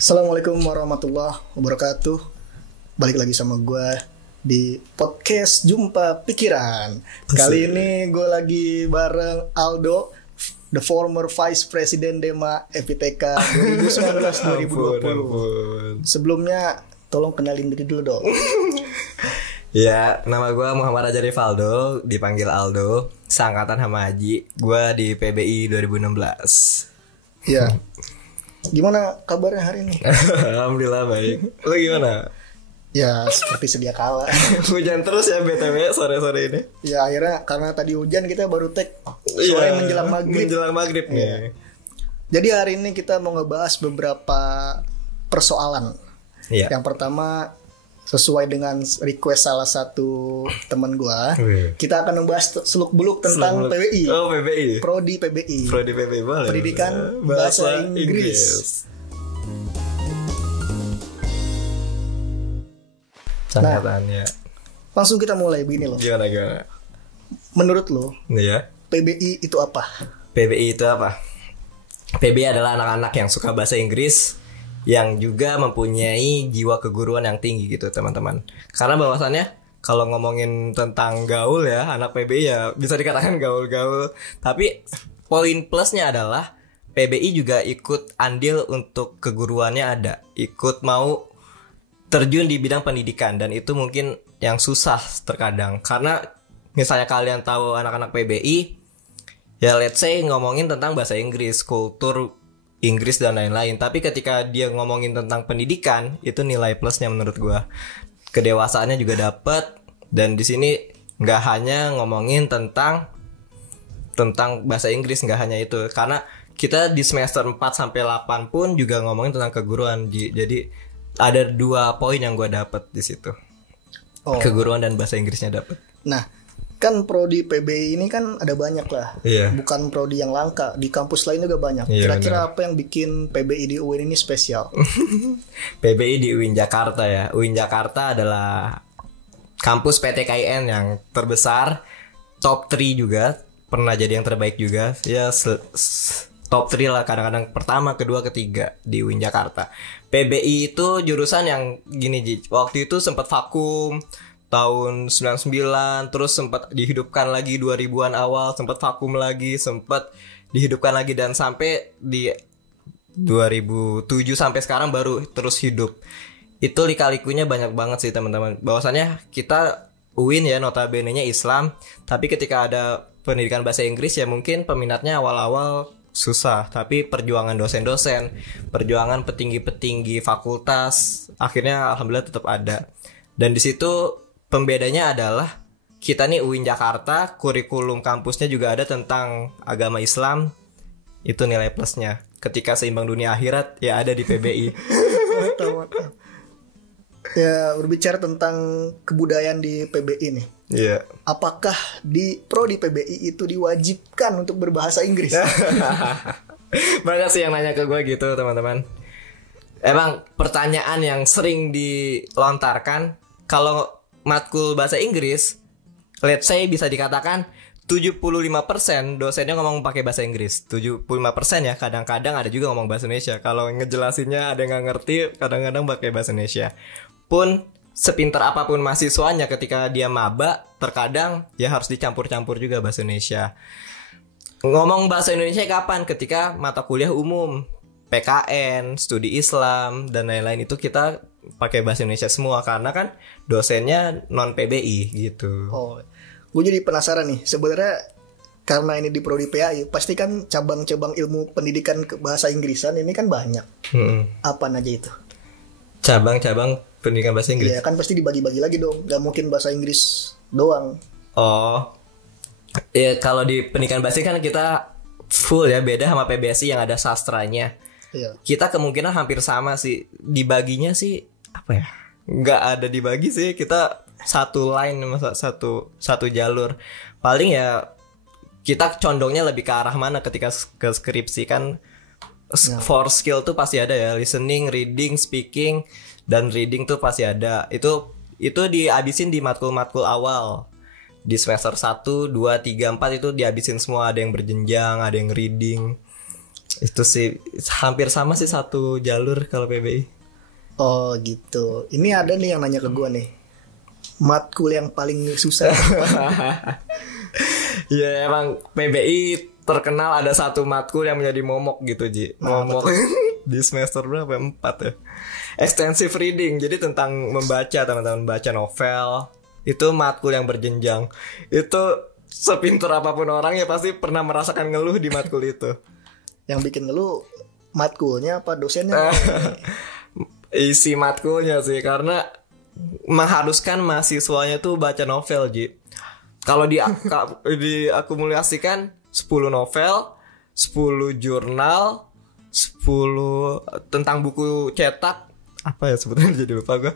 Assalamualaikum warahmatullahi wabarakatuh. Balik lagi sama gue di podcast Jumpa Pikiran. Kali ini gue lagi bareng Aldo, the former Vice President Dema FITK 2019-2020. Sebelumnya tolong kenalin diri dulu dong. Ya, nama gue Muhammad Raja Rivaldo, dipanggil Aldo, seangkatan sama Haji. Gue di PBI 2016. Ya. Gimana kabarnya hari ini? Alhamdulillah baik. Lu gimana? Ya seperti sedia kala. Hujan terus ya BTW sore-sore ini. Ya akhirnya karena tadi hujan kita baru tag sore menjelang maghrib. Menjelang maghrib nih. Ya. Jadi hari ini kita mau ngebahas beberapa persoalan. Ya. Yang pertama, sesuai dengan request salah satu teman gua, kita akan membahas seluk-beluk tentang PBI. Oh, PBI. Prodi PBI. Prodi PBI boleh. Pendidikan Bahasa Inggris. Catatannya. Langsung kita mulai begini loh. Gimana? Menurut lo, Ya. PBI itu apa? PBI itu apa? PBI adalah anak-anak yang suka bahasa Inggris, yang juga mempunyai jiwa keguruan yang tinggi gitu teman-teman. Karena bahwasannya kalau ngomongin tentang gaul ya, anak PBI ya bisa dikatakan gaul-gaul. Tapi poin plusnya adalah PBI juga ikut andil untuk keguruannya ada. Ikut mau terjun di bidang pendidikan. Dan itu mungkin yang susah terkadang. Karena misalnya kalian tahu anak-anak PBI, ya let's say ngomongin tentang bahasa Inggris, kultur Inggris dan lain-lain. Tapi ketika dia ngomongin tentang pendidikan, itu nilai plusnya menurut gue. Kedewasaannya juga dapet. Dan di sini nggak hanya ngomongin tentang bahasa Inggris, nggak hanya itu. Karena kita di semester 4 sampai 8 pun juga ngomongin tentang keguruan. Jadi ada 2 poin yang gue dapet di situ. Oh. Keguruan dan bahasa Inggrisnya dapet. Nah, kan prodi PBI ini kan ada banyak lah. Iya. Bukan prodi yang langka, di kampus lain juga banyak. Iya, Kira-kira benar. apa yang bikin PBI di UIN ini spesial? PBI di UIN Jakarta ya. UIN Jakarta adalah kampus PTKIN yang terbesar, top 3 juga, pernah jadi yang terbaik juga. Ya top 3 lah, kadang-kadang pertama, kedua, ketiga di UIN Jakarta. PBI itu jurusan yang gini Ji, waktu itu sempat vakum tahun 99, terus sempat dihidupkan lagi 2000-an awal, sempat vakum lagi, sempat dihidupkan lagi, dan sampai di 2007 sampai sekarang baru terus hidup. Itu lika-likunya banyak banget sih teman-teman. Bahwasannya kita UIN ya notabene-nya Islam, tapi ketika ada pendidikan bahasa Inggris ya mungkin peminatnya awal-awal susah, tapi perjuangan dosen-dosen, perjuangan petinggi-petinggi fakultas, akhirnya alhamdulillah tetap ada. Dan di situ pembedanya adalah kita nih UIN Jakarta, kurikulum kampusnya juga ada tentang agama Islam. Itu nilai plusnya. Ketika seimbang dunia akhirat ya ada di PBI. Mantap. Ya, berbicara tentang kebudayaan di PBI nih. Iya. Apakah di prodi PBI itu diwajibkan untuk berbahasa Inggris? Banyak sih yang nanya ke gue gitu teman-teman. Emang pertanyaan yang sering dilontarkan, kalau matkul bahasa Inggris, let's say bisa dikatakan 75% dosennya ngomong pakai bahasa Inggris. 75% ya, kadang-kadang ada juga ngomong bahasa Indonesia. Kalau ngejelasinnya ada yang gak ngerti, kadang-kadang pakai bahasa Indonesia. Pun sepintar apapun mahasiswanya, ketika dia maba, terkadang ya harus dicampur-campur juga bahasa Indonesia. Ngomong bahasa Indonesia kapan? Ketika mata kuliah umum, PKN, studi Islam, dan lain-lain itu kita pakai bahasa Indonesia semua. Karena kan dosennya non PBI gitu. Oh, gue jadi penasaran nih. Sebenarnya karena ini di prodi PAI, pasti kan cabang-cabang ilmu pendidikan ke bahasa Inggrisan ini kan banyak. Apa aja itu? Cabang-cabang pendidikan bahasa Inggris. Ya kan pasti dibagi-bagi lagi dong. Gak mungkin bahasa Inggris doang. Oh, ya kalau di pendidikan bahasa kan kita full ya, beda sama PBSI yang ada sastranya. Iya. Kita kemungkinan hampir sama sih. Dibaginya sih apa ya? Nggak ada dibagi sih. Kita satu line, satu jalur. Paling ya kita condongnya lebih ke arah mana ketika ke skripsi kan. For skill tuh pasti ada ya, listening, reading, speaking, dan reading tuh pasti ada. Itu dihabisin di matkul-matkul awal. Di semester 1, 2, 3, 4 itu dihabisin semua. Ada yang berjenjang, ada yang reading. Itu sih hampir sama sih, satu jalur kalau PBI. Oh gitu. Ini ada nih yang nanya ke gue nih. Matkul yang paling susah. Ya emang PBI terkenal ada satu matkul yang menjadi momok gitu Ji. Momok di semester berapa? 4 ya. Extensive reading. Jadi tentang membaca, teman-teman, baca novel. Itu matkul yang berjenjang. Itu sepinter apapun orang ya pasti pernah merasakan ngeluh di matkul itu. Yang bikin ngeluh matkulnya apa dosennya? Isi matkulnya sih, karena mengharuskan mahasiswanya tuh baca novel, Ji. Kalau diakumulasikan 10 novel, 10 jurnal, 10 tentang buku cetak, apa ya sebetulnya, jadi lupa gue.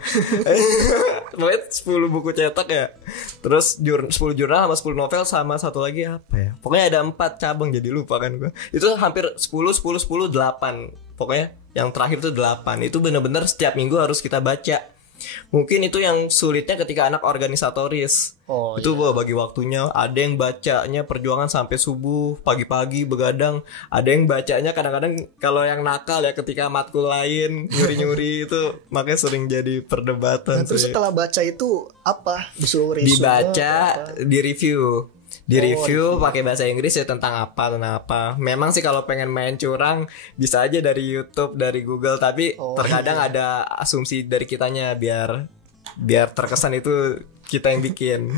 Pokoknya 10 buku cetak ya. Terus 10 jurnal sama 10 novel sama satu lagi apa ya. Pokoknya ada 4 cabang, jadi lupa kan gue. Itu hampir 10, 8. Pokoknya yang terakhir itu 8. Itu benar-benar setiap minggu harus kita baca. Mungkin itu yang sulitnya ketika anak organisatoris. Itu bagi waktunya. Ada yang bacanya perjuangan sampai subuh, pagi-pagi begadang. Ada yang bacanya kadang-kadang kalau yang nakal ya ketika matkul lain nyuri-nyuri itu, makanya sering jadi perdebatan. Nah, terus setelah baca itu apa? Disuruh resume? Dibaca, di-review pakai bahasa Inggris ya, tentang apa. Memang sih kalau pengen main curang bisa aja dari YouTube, dari Google, tapi terkadang ada asumsi dari kitanya biar terkesan itu kita yang bikin.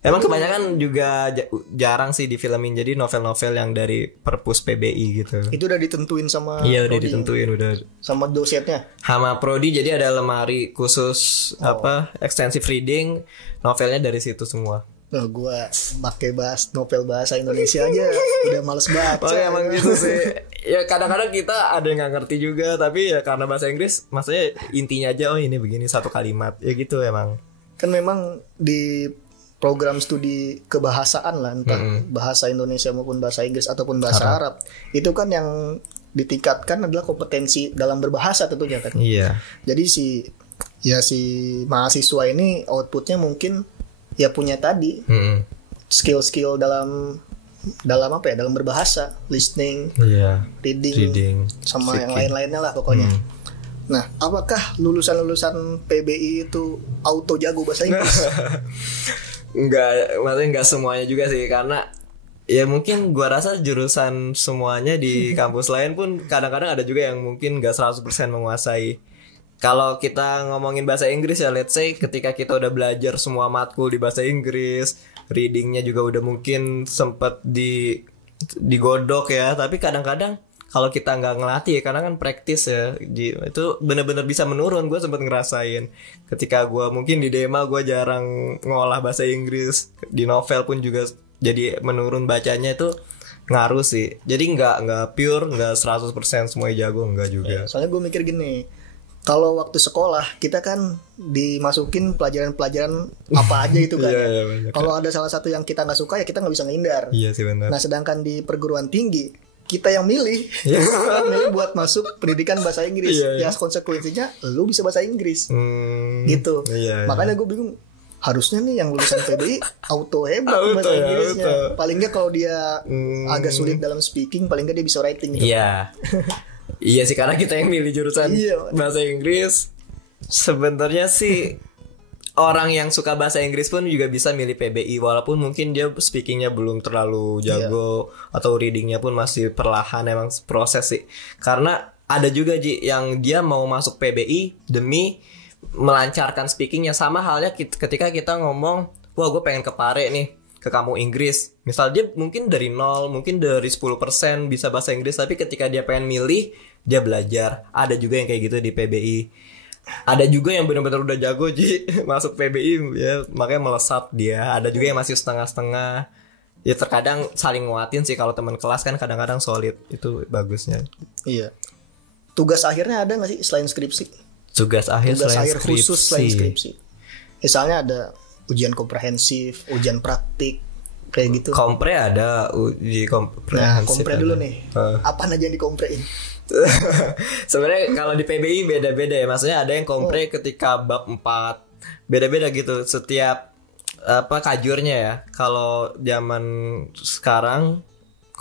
Emang kebanyakan juga jarang sih difilmin, jadi novel-novel yang dari perpus PBI gitu. Itu udah ditentuin sama Iya, udah prodi? ditentuin, udah Sama dosennya. Sama prodi, jadi ada lemari khusus extensive reading, novelnya dari situ semua. Nah, gue pakai novel bahasa Indonesia aja udah males baca. Oh, emang gitu sih. Ya kadang-kadang kita ada yang nggak ngerti juga, tapi ya karena bahasa Inggris, maksudnya intinya aja, oh ini begini satu kalimat, ya gitu emang. Kan memang di program studi kebahasaan lah, entah bahasa Indonesia maupun bahasa Inggris ataupun bahasa Arab, itu kan yang ditingkatkan adalah kompetensi dalam berbahasa tentunya kan. Iya. Jadi si mahasiswa ini outputnya mungkin ya punya tadi skill-skill dalam apa ya, dalam berbahasa, listening, reading sama yang lain-lainnya lah pokoknya. Nah, apakah lulusan PBI itu auto jago bahasa Inggris? Enggak, maksudnya enggak semuanya juga sih, karena ya mungkin gua rasa jurusan semuanya di kampus lain pun kadang-kadang ada juga yang mungkin enggak 100% menguasai. Kalau kita ngomongin bahasa Inggris ya, let's say ketika kita udah belajar semua matkul di bahasa Inggris, readingnya juga udah mungkin sempet digodok ya, tapi kadang-kadang kalau kita nggak ngelatih ya, karena kan praktis ya, itu benar-benar bisa menurun. Gue sempet ngerasain ketika gue mungkin di Dema gue jarang ngolah bahasa Inggris, di novel pun juga jadi menurun bacanya, itu ngaruh sih. Jadi nggak pure, nggak 100% semuanya jago, nggak juga. Soalnya gue mikir gini, kalau waktu sekolah kita kan dimasukin pelajaran-pelajaran apa aja itu kan. Kalau ada salah satu yang kita nggak suka ya kita nggak bisa ngehindar. Iya sih, benar. Nah sedangkan di perguruan tinggi kita yang milih, milih buat masuk pendidikan bahasa Inggris. Ya konsekuensinya lu bisa bahasa Inggris, gitu. Makanya gue bingung. Harusnya nih yang lulusan PBI auto hebat bahasa Inggrisnya. Paling nggak kalau dia agak sulit dalam speaking, paling nggak dia bisa writing. Gitu. Iya. Iya sih, karena kita yang milih jurusan bahasa Inggris. Sebenarnya sih orang yang suka bahasa Inggris pun juga bisa milih PBI, walaupun mungkin dia speakingnya belum terlalu jago atau readingnya pun masih perlahan. Emang proses sih. Karena ada juga yang dia mau masuk PBI demi melancarkan speakingnya. Sama halnya ketika kita ngomong, wah gue pengen ke Pare nih, ke kamu Inggris. Misal dia mungkin dari 0, mungkin dari 10% bisa bahasa Inggris, tapi ketika dia pengen milih, dia belajar. Ada juga yang kayak gitu di PBI. Ada juga yang benar-benar udah jago masuk PBI ya, makanya melesat dia. Ada juga yang masih setengah-setengah. Ya terkadang saling nguatin sih, kalau teman kelas kan kadang-kadang solid. Itu bagusnya. Iya. Tugas akhirnya ada nggak sih selain skripsi? Tugas akhir khusus selain skripsi. Misalnya ada ujian komprehensif, ujian praktik, kayak gitu. Kompre ada, uji komprehensif. Nah, kompre dulu nih. Apa aja yang dikomprein? Sebenarnya kalau di PBI beda-beda ya. Maksudnya ada yang kompre ketika bab 4. Beda-beda gitu setiap kajurnya ya. Kalau zaman sekarang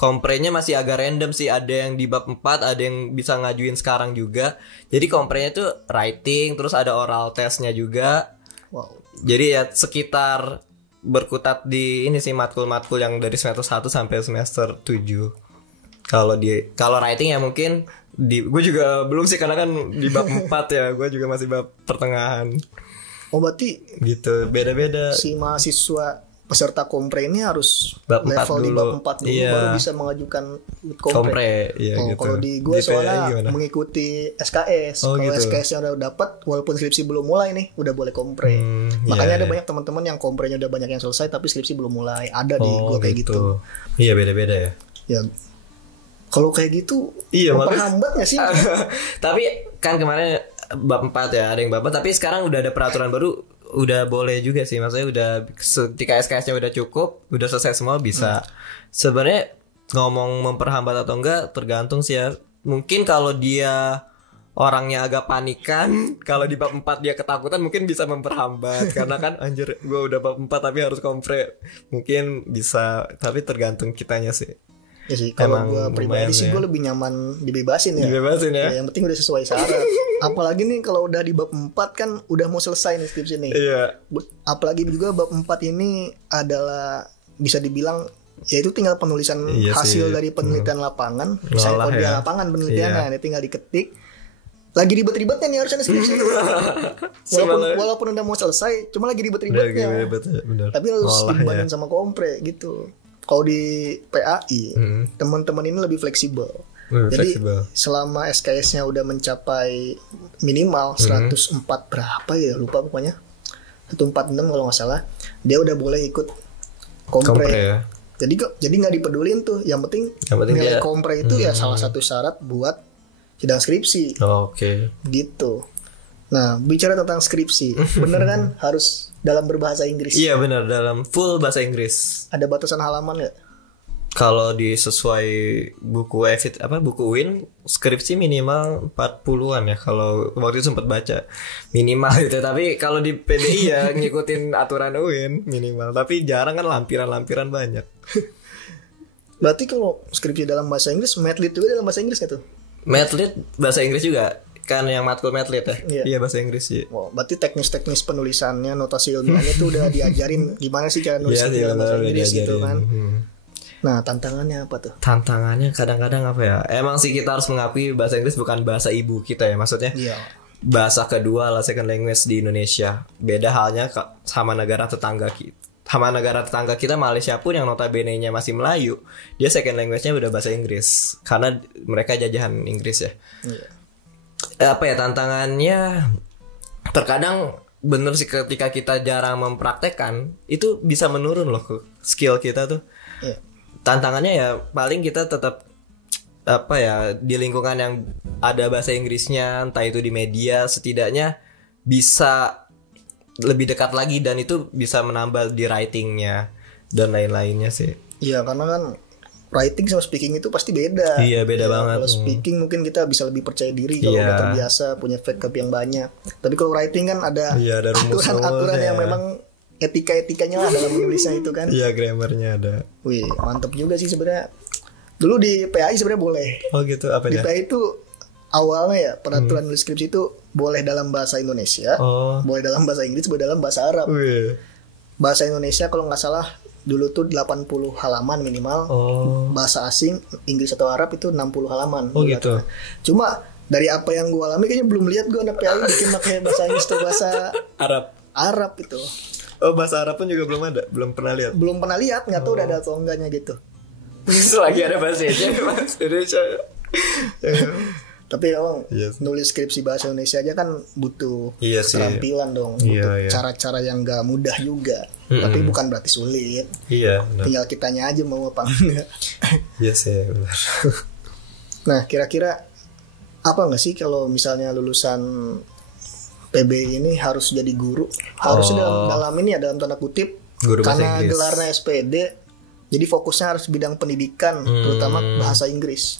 komprenya masih agak random sih. Ada yang di bab 4, ada yang bisa ngajuin sekarang juga. Jadi komprenya tuh writing, terus ada oral testnya juga. Wow. Jadi ya sekitar berkutat di ini sih matkul-matkul yang dari semester 1 sampai semester 7. Kalau writing ya mungkin gue juga belum sih karena kan di bab 4 ya, gue juga masih bab pertengahan. Oh berarti Gitu, beda-beda. si mahasiswa peserta kompre ini harus Bab 4 level di dulu. bab 4 dulu Iya. baru bisa mengajukan kompre. Kompre, iya Oh, gitu. kalau di gue Di PAI soalnya gimana? mengikuti SKS. Oh, Kalau gitu. SKS-nya udah dapat, walaupun skripsi belum mulai nih, udah boleh kompre. iya, Makanya ada iya. banyak teman-teman yang komprenya udah banyak yang selesai tapi skripsi belum mulai. Ada di gue kayak gitu. Iya, beda-beda ya. Ya, kalau kayak gitu, Iya, memperhambat nggak sih? Tapi kan kemarin bab 4 ya, ada yang bab 4, tapi sekarang udah ada peraturan baru, udah boleh juga sih. Maksudnya udah ketika SKS-nya udah cukup, udah selesai semua bisa. Sebenarnya ngomong memperhambat atau enggak tergantung sih ya. Mungkin kalau dia orangnya agak panikan, kalau di bab 4 dia ketakutan mungkin bisa memperhambat. Karena kan anjir gue udah bab 4 tapi harus kompre. Mungkin bisa, tapi tergantung kitanya sih. Ya sih, kalau Emang gue pribadi lumayan sih ya. gue lebih nyaman dibebasin ya. Dibebasin ya. Yang penting udah sesuai syarat. Apalagi nih kalau udah di bab 4 kan udah mau selesai nih skripsi nih. Iya. Apalagi juga bab 4 ini adalah bisa dibilang ya itu tinggal penulisan Iya hasil sih. dari penelitian lapangan. Misalnya Ngolah kalau di ya. lapangan penelitiannya Iya. ini tinggal diketik. Lagi ribet-ribetnya nih harusnya skripsi. walaupun udah mau selesai, cuma lagi ribet-ribetnya. Bener. Tapi harus Ngolah dibanding ya. sama kompre gitu. Kalau di PAI, teman-teman ini lebih fleksibel. Lebih Jadi fleksibel. selama SKS-nya udah mencapai minimal 104 berapa ya, lupa pokoknya. 146 kalau nggak salah, dia udah boleh ikut kompre. Kompre ya. Jadi nggak dipedulin tuh. Yang penting nilai dia- kompre itu ya salah satu syarat buat sidang skripsi. Oke. Gitu. Nah, bicara tentang skripsi, bener kan harus dalam berbahasa Inggris. Iya benar, dalam full bahasa Inggris. Ada batasan halaman nggak? Kalau sesuai buku buku UIN skripsi minimal 40-an ya, kalau waktu itu sempat baca minimal gitu. Tapi kalau di PDI ya ngikutin aturan UIN minimal, tapi jarang kan lampiran banyak. Berarti kalau skripsi dalam bahasa Inggris, medlit juga dalam bahasa Inggris nggak tuh? Medlit bahasa Inggris juga kan, yang matkul medlit ya. Iya. Iya bahasa Inggris sih. Oh, berarti teknis-teknis penulisannya, notasi ilmiahnya tuh udah diajarin gimana sih cara nulis Iya skripsi sih, dalam bahasa udah Inggris gitu diajarin. kan. Nah, tantangannya apa tuh? Tantangannya kadang-kadang apa ya? Emang sih kita harus mengakui bahasa Inggris bukan bahasa ibu kita ya, maksudnya. Iya. Bahasa kedua lah, second language di Indonesia. Beda halnya sama negara tetangga kita. Sama negara tetangga kita Malaysia pun yang notabene-nya masih Melayu, dia second language-nya udah bahasa Inggris karena mereka jajahan Inggris ya. Iya. Apa ya tantangannya? Terkadang bener sih ketika kita jarang mempraktekkan itu bisa menurun loh ke skill kita tuh. Iya. Tantangannya ya paling kita tetap apa ya di lingkungan yang ada bahasa Inggrisnya, entah itu di media, setidaknya bisa lebih dekat lagi dan itu bisa menambah di writingnya dan lain-lainnya sih. Iya, karena kan writing sama speaking itu pasti beda. Iya, beda banget. Kalau speaking mungkin kita bisa lebih percaya diri kalau Iya. udah terbiasa punya vocab yang banyak. Tapi kalau writing kan ada Iya, ada rumus-rumusnya. aturan-aturan yang memang etika-etikanya lah dalam menulisnya itu kan. Iya, grammarnya ada. Wih, mantep juga sih sebenarnya. Dulu di PAI sebenarnya boleh. Oh gitu, apa Di ya? PAI itu awalnya ya peraturan nulis skripsi itu boleh dalam bahasa Indonesia, Oh. boleh dalam bahasa Inggris, boleh dalam bahasa Arab. Wih. Bahasa Indonesia kalau nggak salah dulu tuh 80 halaman minimal. Oh. Bahasa asing Inggris atau Arab itu 60 halaman. Oh, gitu. Cuma dari apa yang gue alami kayaknya belum lihat gue anak PAI bikin pakai bahasa Inggris atau bahasa Arab. Arab itu. Oh, bahasa Arab pun juga belum ada, belum pernah lihat. Belum pernah lihat, nggak tahu udah ada atau enggaknya gitu. Selagi ada bahasa Indonesia. Tapi emang Iya sih. nulis skripsi bahasa Indonesia aja kan butuh Iya sih. keterampilan dong, Iya, butuh iya. cara-cara yang gak mudah juga. Tapi bukan berarti sulit. Iya, benar. Tinggal kitanya aja mau apa enggak. Iya sih, benar. Nah, kira-kira apa nggak sih kalau misalnya lulusan PB ini harus jadi guru? Harusnya dalam ini ya dalam tanda kutip Guru bahasa karena Inggris. gelarnya SPD. Jadi fokusnya harus bidang pendidikan, terutama bahasa Inggris.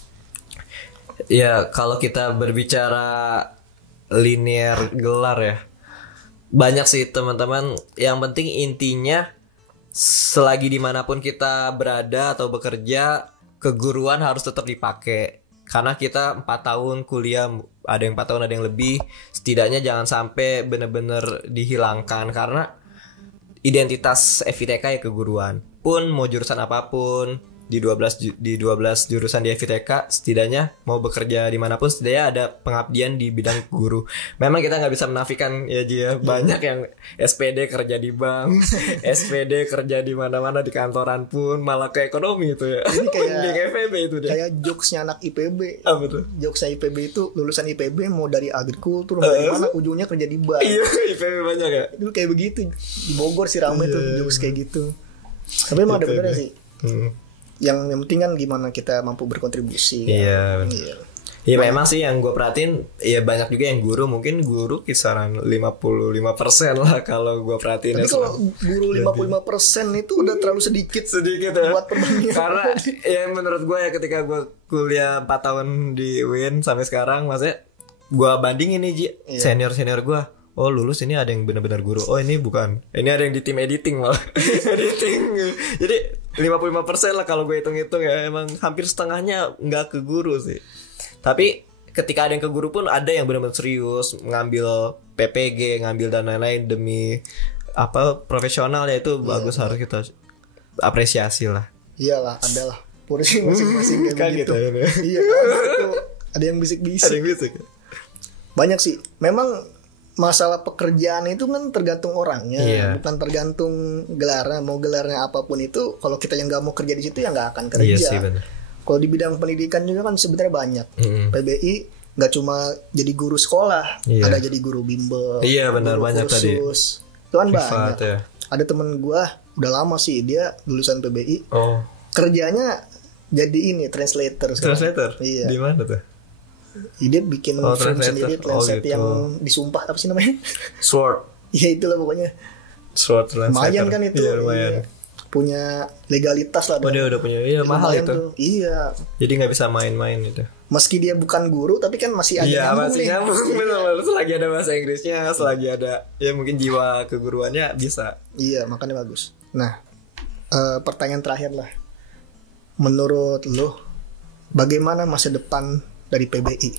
Ya, kalau kita berbicara linear gelar ya, banyak sih teman-teman. Yang penting intinya selagi dimanapun kita berada atau bekerja, keguruan harus tetap dipakai karena kita 4 tahun kuliah, ada yang 4 tahun ada yang lebih, setidaknya jangan sampai benar-benar dihilangkan karena identitas FITK ya keguruan. Pun mau jurusan apapun di 12 jurusan di FITK, setidaknya mau bekerja dimanapun setidaknya ada pengabdian di bidang guru. Memang kita nggak bisa menafikan ya Ji ya, banyak yang SPD kerja di bank, SPD kerja di mana-mana di kantoran pun malah ke ekonomi itu ya. Ini kayak di FEB itu deh. Kayak jokesnya anak IPB. Apa tuh? Jokesnya IPB itu lulusan IPB mau dari agrikultur mau dari mana ujungnya kerja di bank. Iya, IPB banyak ya. Itu kayak begitu di Bogor sih ramai tuh jokes kayak gitu. Tapi emang ada benernya sih. Yang penting kan gimana kita mampu berkontribusi. Iya. Kan? Iya. Iya memang sih yang gue perhatiin ya banyak juga yang guru, mungkin guru kisaran 55% lah kalau gue perhatiin. Tapi kalau guru 55% itu udah terlalu sedikit ya buat perbandingan. Karena ya menurut gue ya ketika gue kuliah 4 tahun di UIN sampai sekarang, maksudnya gue bandingin nih Ji, senior gue, oh lulus ini ada yang benar-benar guru, oh ini bukan, ini ada yang di tim editing malah. Editing. Jadi 55% lah kalau gue hitung-hitung ya, emang hampir setengahnya nggak ke guru sih. Tapi ketika ada yang ke guru pun ada yang benar-benar serius ngambil PPG, ngambil dan lain-lain demi apa profesional ya, itu bagus, harus kita apresiasi lah. Iyalah, ada lah porsi masing-masing kayak Kaget begitu. ya, Iya kan, itu ada yang bisik-bisik. Ada yang bisik. Banyak sih. Memang masalah pekerjaan itu kan tergantung orangnya, bukan tergantung gelarnya. Mau gelarnya apapun itu, kalau kita yang nggak mau kerja di situ ya nggak akan kerja. Iya sih, bener. Kalau di bidang pendidikan juga kan sebenarnya banyak. PBI nggak cuma jadi guru sekolah, ada jadi guru bimbel. Iya benar, banyak tadi. Itu kan banyak. Ya. Ada temen gua udah lama sih, dia lulusan PBI. Oh. Kerjanya jadi ini translator sekarang. Translator? Iya. Di mana tuh? Dia bikin film sendiri, translate gitu. yang disumpah apa sih namanya? Sword. Iya itulah pokoknya. Sword translator. Lumayan kan itu. Iya, lumayan. Iya. Punya legalitas lah. Oh dia udah punya, iya mahal itu. Tuh. Iya. Jadi nggak bisa main-main itu. Meski dia bukan guru, tapi kan masih ada nyambung masih nih. nyambung. Benar. Selagi ada bahasa Inggrisnya, selagi ada ya mungkin jiwa keguruannya bisa. Iya makanya bagus. Nah pertanyaan terakhir lah. Menurut lo, bagaimana masa depan dari PBI?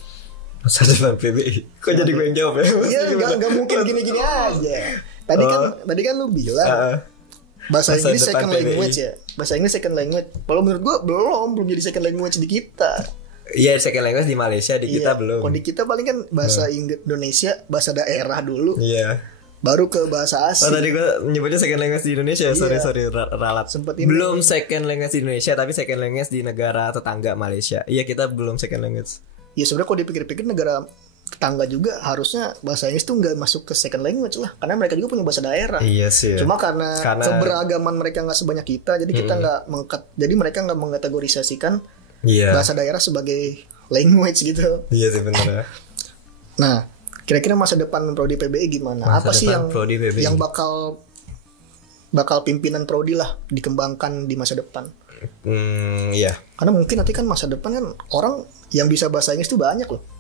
Masa depan PBI? Kok jadi gue yang jawab ya? Iya nggak mungkin gini-gini aja. Tadi kan lu bilang bahasa Inggris second language ya. Bahasa Inggris second language. Kalau menurut gua belum jadi second language di kita. Iya second language di Malaysia, di kita belum. Kalau di kita paling kan bahasa Indonesia, bahasa daerah dulu. Iya. Baru ke bahasa asing. Oh tadi gue nyebutnya second language di Indonesia. Sorry ralat. Belum second language di Indonesia, tapi second language di negara tetangga Malaysia. Iya kita belum second language. Ya sebenarnya kalau dipikir-pikir negara tetangga juga harusnya bahasa Inggris tuh nggak masuk ke second language lah, karena mereka juga punya bahasa daerah. Iya sih. Cuma karena keberagaman mereka nggak sebanyak kita, jadi kita jadi mereka nggak mengkategorisasikan bahasa daerah sebagai language gitu. Iya sih benar. Nah, kira-kira masa depan prodi PBI gimana? Apa sih yang bakal pimpinan prodi lah dikembangkan di masa depan? Iya. Karena mungkin nanti kan masa depan kan orang yang bisa bahasa Inggris itu banyak loh.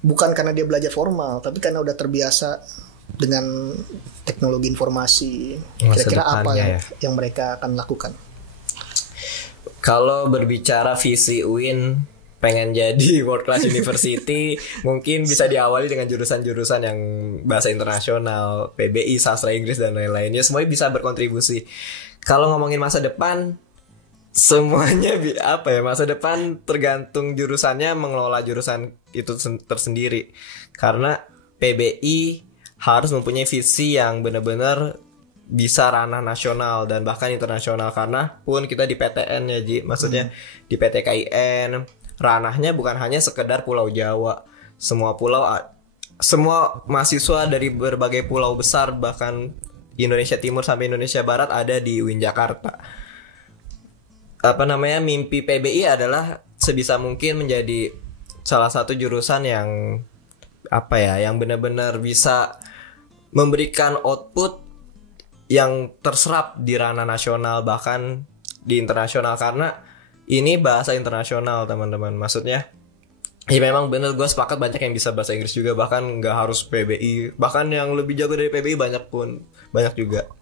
Bukan karena dia belajar formal, tapi karena udah terbiasa dengan teknologi informasi. Kira-kira apa yang mereka akan lakukan? Kalau berbicara visi UIN pengen jadi world class university, mungkin bisa diawali dengan jurusan-jurusan yang bahasa internasional, PBI, sastra Inggris dan lain-lainnya. Semuanya bisa berkontribusi. Kalau ngomongin masa depan, semuanya masa depan tergantung jurusannya, mengelola jurusan itu tersendiri. Karena PBI harus mempunyai visi yang benar-benar bisa ranah nasional dan bahkan internasional, karena pun kita di PTN ya Ji, maksudnya di PT KIN ranahnya bukan hanya sekedar Pulau Jawa. Semua mahasiswa dari berbagai pulau besar, bahkan Indonesia Timur sampai Indonesia Barat ada di UIN Jakarta. Mimpi PBI adalah sebisa mungkin menjadi salah satu jurusan yang yang benar-benar bisa memberikan output yang terserap di ranah nasional bahkan di internasional, karena ini bahasa internasional teman-teman. Maksudnya ya memang benar, gue sepakat banyak yang bisa bahasa Inggris juga, bahkan nggak harus PBI, bahkan yang lebih jago dari PBI banyak juga.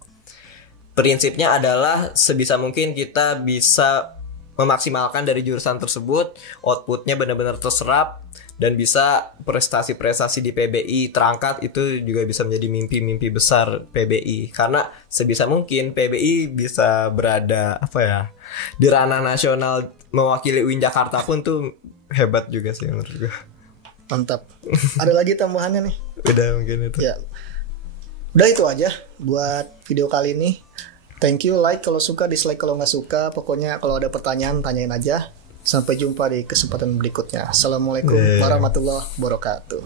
Prinsipnya adalah sebisa mungkin kita bisa memaksimalkan dari jurusan tersebut, outputnya benar-benar terserap dan bisa prestasi-prestasi di PBI terangkat, itu juga bisa menjadi mimpi-mimpi besar PBI. Karena sebisa mungkin PBI bisa berada di ranah nasional, mewakili UIN Jakarta pun tuh hebat juga sih menurut gue. Mantap. Ada lagi tambahannya nih? Udah mungkin itu. Ya. Udah itu aja buat video kali ini. Thank you, like kalau suka, dislike kalau nggak suka. Pokoknya kalau ada pertanyaan, tanyain aja. Sampai jumpa di kesempatan berikutnya. Assalamualaikum warahmatullahi wabarakatuh.